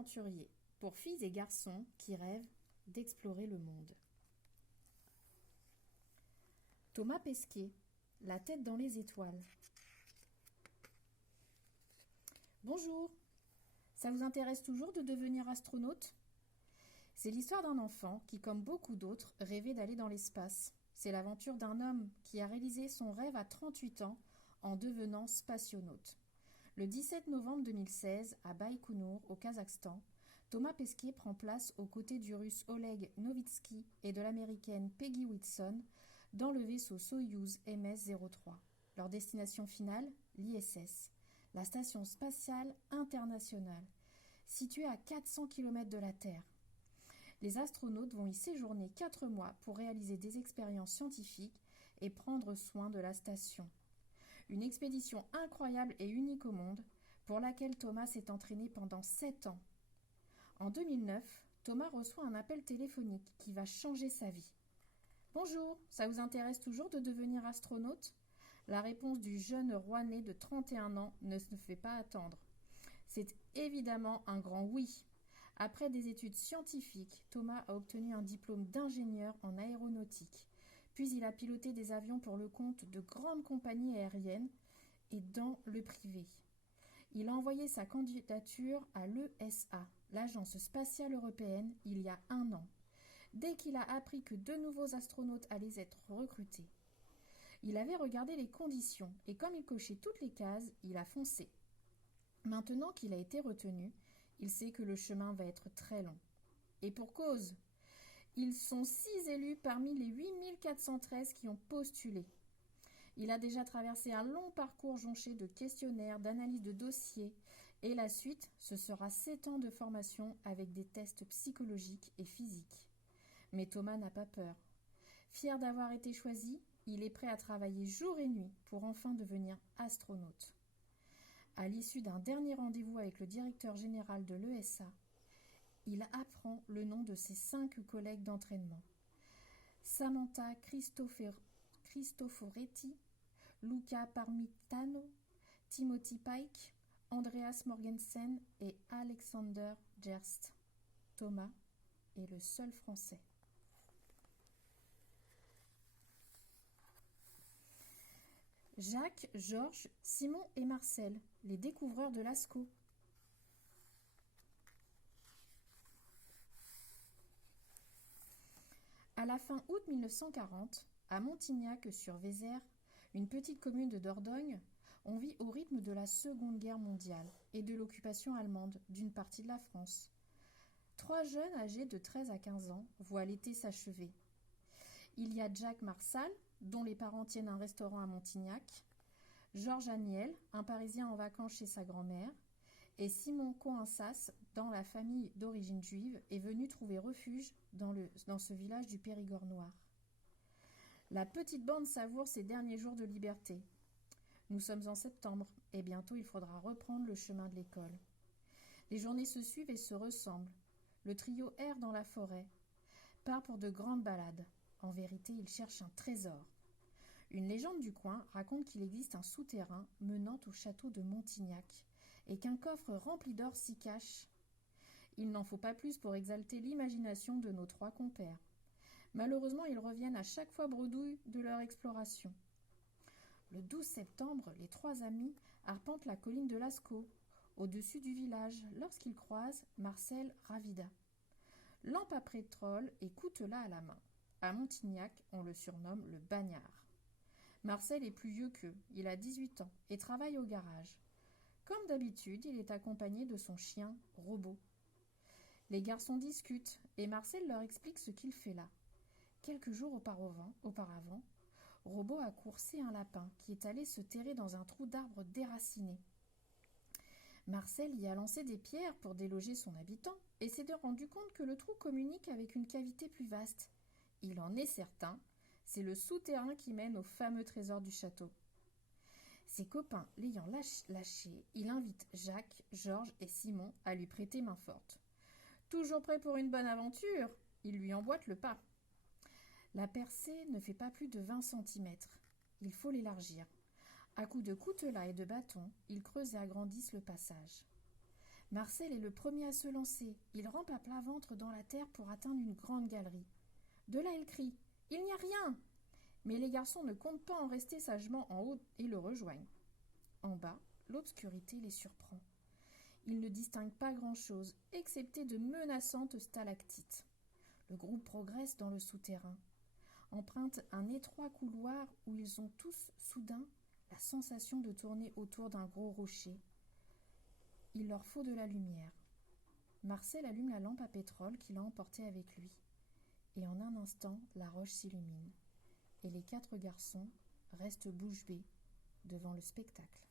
aventuriers, pour filles et garçons qui rêvent d'explorer le monde. Thomas Pesquet, la tête dans les étoiles. Bonjour, ça vous intéresse toujours de devenir astronaute ? C'est l'histoire d'un enfant qui, comme beaucoup d'autres, rêvait d'aller dans l'espace. C'est l'aventure d'un homme qui a réalisé son rêve à 38 ans en devenant spationaute. Le 17 novembre 2016, à Baïkonour, au Kazakhstan, Thomas Pesquet prend place aux côtés du russe Oleg Novitsky et de l'américaine Peggy Whitson dans le vaisseau Soyouz MS-03. Leur destination finale, l'ISS, la station spatiale internationale, située à 400 km de la Terre. Les astronautes vont y séjourner 4 mois pour réaliser des expériences scientifiques et prendre soin de la station. Une expédition incroyable et unique au monde, pour laquelle Thomas s'est entraîné pendant 7 ans. En 2009, Thomas reçoit un appel téléphonique qui va changer sa vie. « Bonjour, ça vous intéresse toujours de devenir astronaute ?» La réponse du jeune Rouennais de 31 ans ne se fait pas attendre. C'est évidemment un grand oui. Après des études scientifiques, Thomas a obtenu un diplôme d'ingénieur en aéronautique. Puis il a piloté des avions pour le compte de grandes compagnies aériennes et dans le privé. Il a envoyé sa candidature à l'ESA, l'Agence spatiale européenne, il y a 1 an, dès qu'il a appris que 2 nouveaux astronautes allaient être recrutés. Il avait regardé les conditions et comme il cochait toutes les cases, il a foncé. Maintenant qu'il a été retenu, il sait que le chemin va être très long. Et pour cause, ils sont 6 élus parmi les 8413 qui ont postulé. Il a déjà traversé un long parcours jonché de questionnaires, d'analyses de dossiers. Et la suite, ce sera 7 ans de formation avec des tests psychologiques et physiques. Mais Thomas n'a pas peur. Fier d'avoir été choisi, il est prêt à travailler jour et nuit pour enfin devenir astronaute. À l'issue d'un dernier rendez-vous avec le directeur général de l'ESA, il apprend le nom de ses 5 collègues d'entraînement. Samantha Cristoforetti, Luca Parmitano, Timothy Pike, Andreas Morgensen et Alexander Gerst. Thomas est le seul Français. Jacques, Georges, Simon et Marcel, les découvreurs de Lascaux. À la fin août 1940, à Montignac-sur-Vézère, une petite commune de Dordogne, on vit au rythme de la Seconde Guerre mondiale et de l'occupation allemande d'une partie de la France. 3 jeunes âgés de 13 à 15 ans voient l'été s'achever. Il y a Jacques Marsal, dont les parents tiennent un restaurant à Montignac, Georges Aniel, un Parisien en vacances chez sa grand-mère, et Simon Coinsas, dans la famille d'origine juive, est venu trouver refuge dans ce village du Périgord noir. La petite bande savoure ses derniers jours de liberté. Nous sommes en septembre, et bientôt il faudra reprendre le chemin de l'école. Les journées se suivent et se ressemblent. Le trio erre dans la forêt, part pour de grandes balades. En vérité, il cherche un trésor. Une légende du coin raconte qu'il existe un souterrain menant au château de Montignac et qu'un coffre rempli d'or s'y cache. Il n'en faut pas plus pour exalter l'imagination de nos 3 compères. Malheureusement, ils reviennent à chaque fois bredouilles de leur exploration. Le 12 septembre, les 3 amis arpentent la colline de Lascaux, au-dessus du village, lorsqu'ils croisent Marcel Ravida. Lampe à pétrole et coutelas à la main. À Montignac, on le surnomme le bagnard. Marcel est plus vieux qu'eux, il a 18 ans et travaille au garage. Comme d'habitude, il est accompagné de son chien, Robot. Les garçons discutent et Marcel leur explique ce qu'il fait là. Quelques jours auparavant, Robot a coursé un lapin qui est allé se terrer dans un trou d'arbre déraciné. Marcel y a lancé des pierres pour déloger son habitant et s'est rendu compte que le trou communique avec une cavité plus vaste. Il en est certain, c'est le souterrain qui mène au fameux trésor du château. Ses copains l'ayant lâché, il invite Jacques, Georges et Simon à lui prêter main forte. Toujours prêt pour une bonne aventure, il lui emboîte le pas. La percée ne fait pas plus de 20 cm. Il faut l'élargir. À coups de coutelas et de bâtons, ils creusent et agrandissent le passage. Marcel est le premier à se lancer. Il rampe à plat ventre dans la terre pour atteindre une grande galerie. De là, il crie « Il n'y a rien !» Mais les garçons ne comptent pas en rester sagement en haut et le rejoignent. En bas, l'obscurité les surprend. Ils ne distinguent pas grand-chose, excepté de menaçantes stalactites. Le groupe progresse dans le souterrain, emprunte un étroit couloir où ils ont tous, soudain, la sensation de tourner autour d'un gros rocher. Il leur faut de la lumière. Marcel allume la lampe à pétrole qu'il a emportée avec lui. Et en un instant, la roche s'illumine. Et les 4 garçons restent bouche bée devant le spectacle.